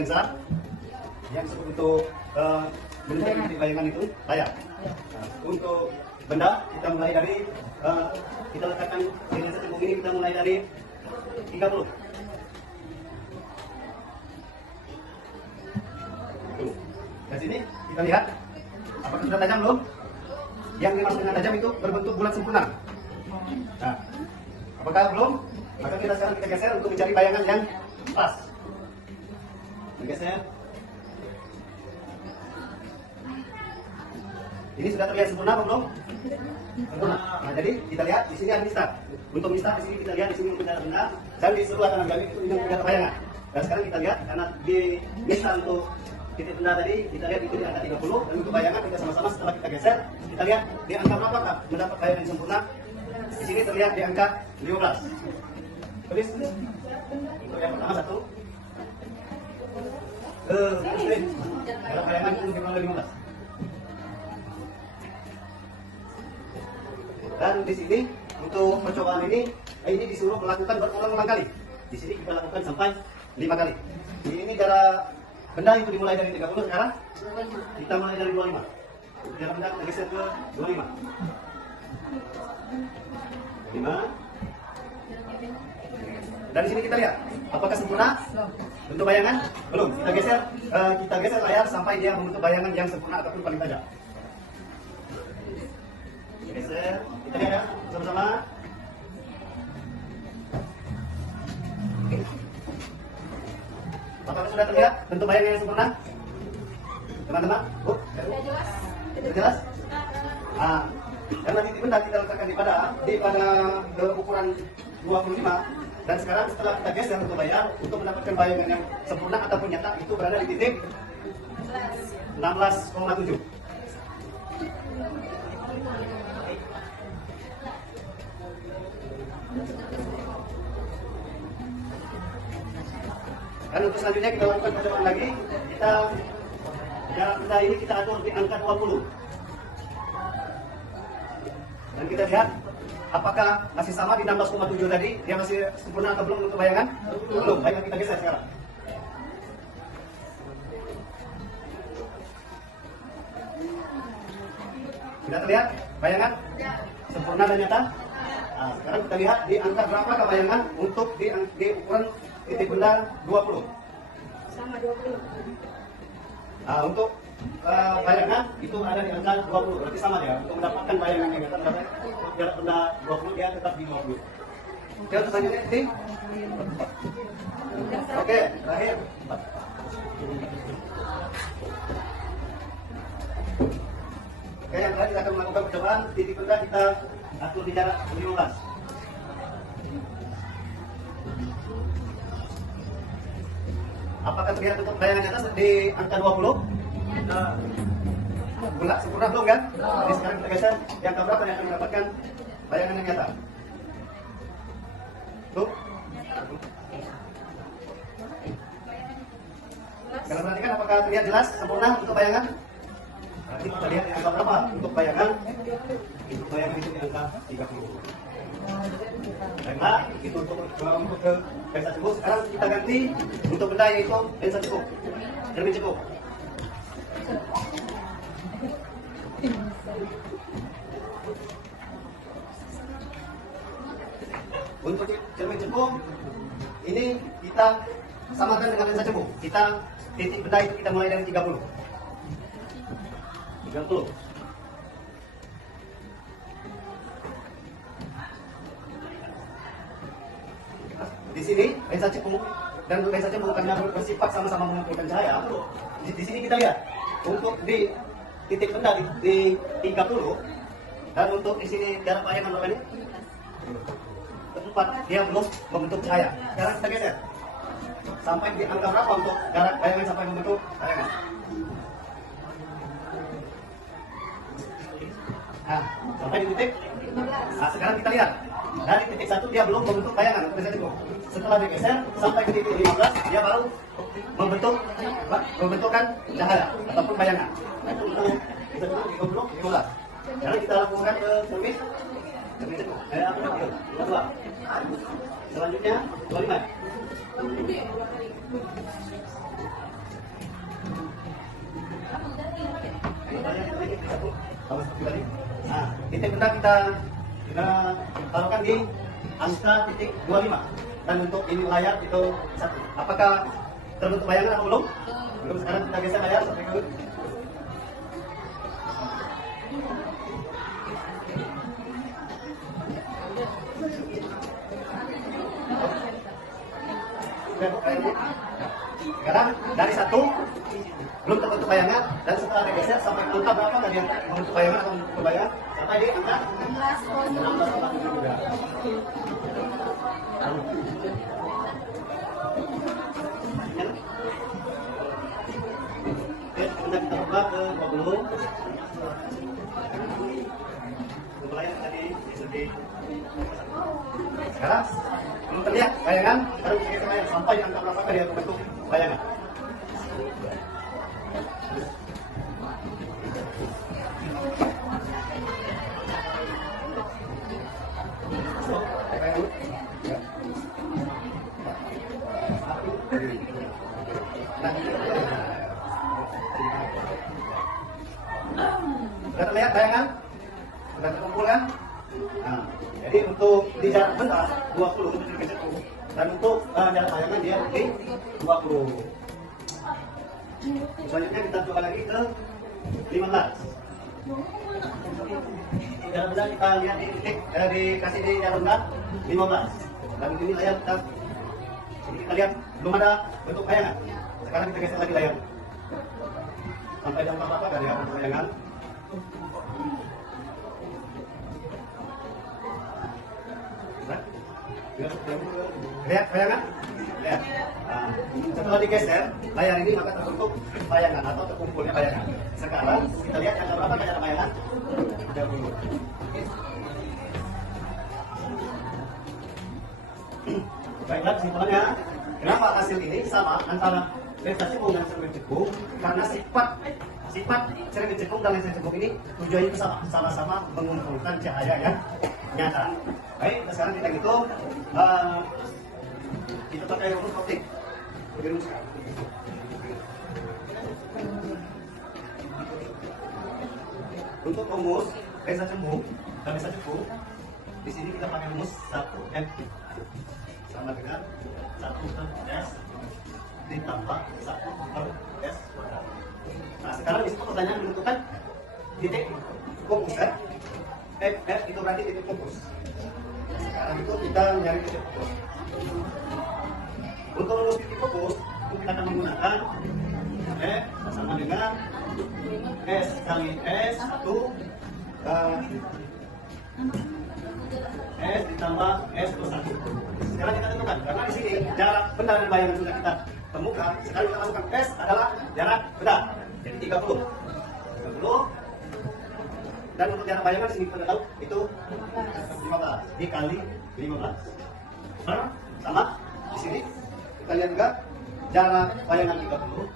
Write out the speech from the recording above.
lensa yang disebut untuk menunjukkan titik bayangan itu layar. Nah, untuk benda kita mulai dari kita letakkan di lensa cembung ini, kita mulai dari 30. Dari sini kita lihat apakah sudah tajam belum? Yang dimaksud dengan tajam itu berbentuk bulat sempurna. Nah, apakah belum? Maka kita sekarang kita geser untuk mencari bayangan yang pas. Geser. Ini sudah terlihat sempurna atau belum? Sempurna. Nah, jadi kita lihat di sini ada mistar. Untuk mistar di sini kita lihat di sini untuk benda dan di seluruh tangan kami itu yang tidak bayangan. Dan sekarang kita lihat karena di mistar untuk titik benda tadi kita lihat itu di angka 30, dan untuk bayangan kita sama-sama setelah kita geser kita lihat di angka berapa mendapat bayangan yang sempurna. Di sini terlihat di angka 15. Tulis untuk yang pertama 1. Kalau bayangan itu lebih 15. Dan di sini untuk percobaan ini disuruh melakukan berulang-ulang kali. Di sini kita lakukan sampai 5 kali. Ini cara benda itu dimulai dari 30, sekarang kita mulai dari 25. Cara benda kita geser ke 25. 5. Dan di sini kita lihat apakah sempurna bentuk bayangan? Belum. Kita geser layar sampai dia membentuk bayangan yang sempurna ataupun paling tajam. Geser, kita lihat ya sama-sama. Apakah sudah terlihat bentuk bayangan yang sempurna? Teman-teman, Bu? Sudah jelas? Nah, karena titik benda kita letakkan pada ukuran 25, dan sekarang setelah kita geser untuk layar untuk mendapatkan bayangan yang sempurna ataupun nyata itu berada di titik 16,7. Dan untuk selanjutnya kita lakukan percobaan lagi. Jarak benda ini kita atur di angka 20. Dan kita lihat apakah masih sama di 16,7 tadi, dia masih sempurna atau belum untuk bayangan? Belum. Bayangan kita geser sekarang. Sudah terlihat bayangan sempurna dan nyata? Nah, sekarang kita lihat di angka berapa bayangan untuk di ukuran titik benda 20. Sama 20. Nah, untuk bayangan itu ada di angka 20, berarti sama ya. Untuk mendapatkan bayangan yang nyata, untuk jarak benda 20 dia tetap di 20. Oke, untuk selanjutnya ini. Oke, terakhir. Oke, yang terakhir kita akan melakukan percobaan titik benda kita atur di jarak 15. Apakah terlihat untuk bayangan nyata di angka 20? Bulat sempurna belum kan? Jadi sekarang kita geser di angka berapa yang akan mendapatkan bayangan yang nyata? Tuh. Kalau perhatikan apakah terlihat jelas sempurna untuk bayangan? Nanti kita lihat di angka berapa untuk bayangan? Untuk bayangan itu di angka 30. Baiklah, itu untuk ke lensa cukup. Sekarang kita ganti untuk benda yaitu lensa cukup, cermin cukup. Untuk cermin cukup ini kita samakan dengan lensa cukup. Kita titik benda itu kita mulai dari 30. 30. Di sini lensa cembung dan lensa cembung karena bersifat sama-sama mengumpulkan cahaya. Di sini kita lihat untuk di titik benda di 30, dan untuk di sini jarak bayangan berapa ini? 4, dia belum membentuk cahaya. Sekarang kita geser sampai di angka berapa untuk jarak bayangan sampai membentuk bayangan? Nah, sampai di titik. Nah, sekarang kita lihat dari titik 1 dia belum membentuk bayangan untuk lensa cembung. Setelah digeser sampai ke titik 15, dia baru membentukkan cahaya ataupun bayangan. Nah, itu untuk kita dulu 15. Sekarang kita lakukan ke cermin cembung. Kedua. Selanjutnya 25. titik benda kita taruhkan di angka titik 25. Dan untuk ini layar itu 1. Apakah terbentuk bayangan atau belum? Belum. Sekarang kita geser layar sampai ke sekarang dari 1 belum terbentuk bayangan, dan setelah digeser sampai angka berapa tadi yang membentuk bayangan atau membentuk bayangan sampai di angka 16,73. Oke, kemudian kita buka ke 20. Mulai tadi di sekarang belum terlihat bayangan, baru kita geser sampai di angka berapa tadi yang membentuk bayangan. Sudah terlihat bayangan? Sudah terkumpul kan? Nah, jadi untuk di jarak benda 20 dan untuk jarak bayangan dia di 20. Selanjutnya kita coba lagi ke 15. Jarak benda kita lihat di titik dikasih di jarak benda 15. Dan ini layar kita, ini kita lihat belum ada bentuk bayangan. Sekarang kita geser lagi layar sampai jam berapa dari bentuk bayangan. Lihat bayangan? Lihat. Nah, setelah digeser layar ini maka terbentuk bayangan atau terkumpulnya bayangan. Sekarang kita lihat yang berapa ada bayangan? 30. Baiklah, kesimpulannya, kenapa hasil ini sama antara lensa cekung dan cermin cekung? Karena sifat cermin cekung dan lensa cekung ini tujuannya itu sama-sama mengumpulkan cahaya yang nyata. Baik, sekarang kita hitung. Kita pakai rumus optik. Dirumuskan. Untuk rumus lensa cekung dan lensa cekung, di sini kita pakai rumus 1M sama dengan 1/S ditambah 1/S kuadrat. Nah, sekarang di situ pertanyaan menentukan titik fokus kan? F itu berarti titik fokus. Sekarang itu kita mencari titik fokus. Untuk rumus titik fokus, itu kita akan menggunakan F sama dengan S kali S1 S ditambah S plus 1. Sekarang kita tentukan, karena di sini jarak benda dan bayangan sudah kita temukan. Sekarang kita masukkan S adalah jarak benda, jadi 30. Dan untuk jarak bayangan di sini kita tahu itu 15 dikali 15. Sama di sini kita lihat juga jarak bayangan 30.